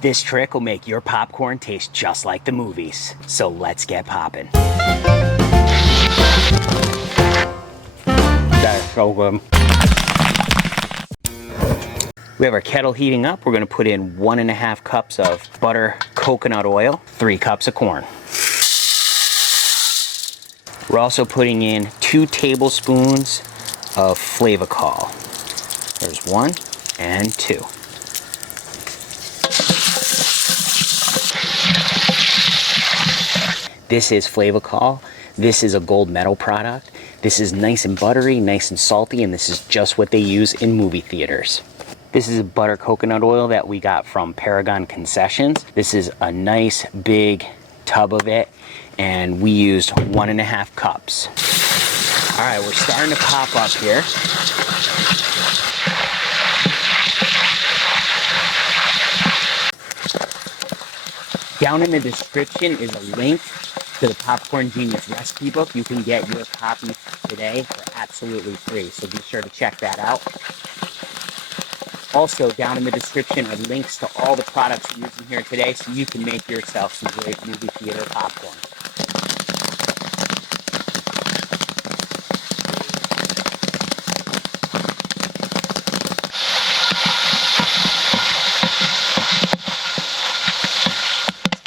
This trick will make your popcorn taste just like the movies. So let's get poppin'. That is so good. We have our kettle heating up. We're gonna put in 1.5 cups of butter coconut oil, 3 cups of corn. We're also putting in 2 tablespoons of Flavacol. There's 1 and 2. This is Flavacol. This is a gold medal product. This is nice and buttery, nice and salty, and this is just what they use in movie theaters. This is butter coconut oil that we got from Paragon Concessions. This is a nice big tub of it, and we used 1.5 cups. All right, we're starting to pop up here. Down in the description is a link to the Popcorn Genius recipe book. You can get your copy today for absolutely free, so be sure to check that out. Also, down in the description are links to all the products we're using here today, so you can make yourself some great movie theater popcorn.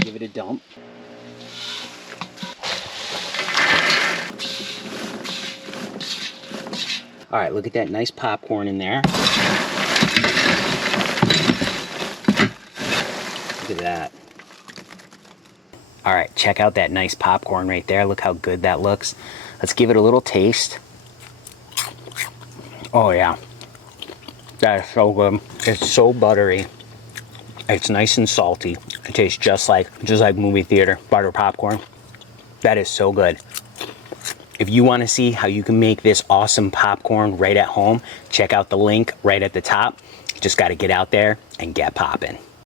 Give it a dump. All right, look at that nice popcorn in there. Look at that. All right, check out that nice popcorn right there. Look how good that looks. Let's give it a little taste. Oh yeah, that is so good. It's so buttery. It's nice and salty. It tastes just like movie theater butter popcorn. That is so good. If you want to see how you can make this awesome popcorn right at home, check out the link right at the top. You just got to get out there and get poppin'.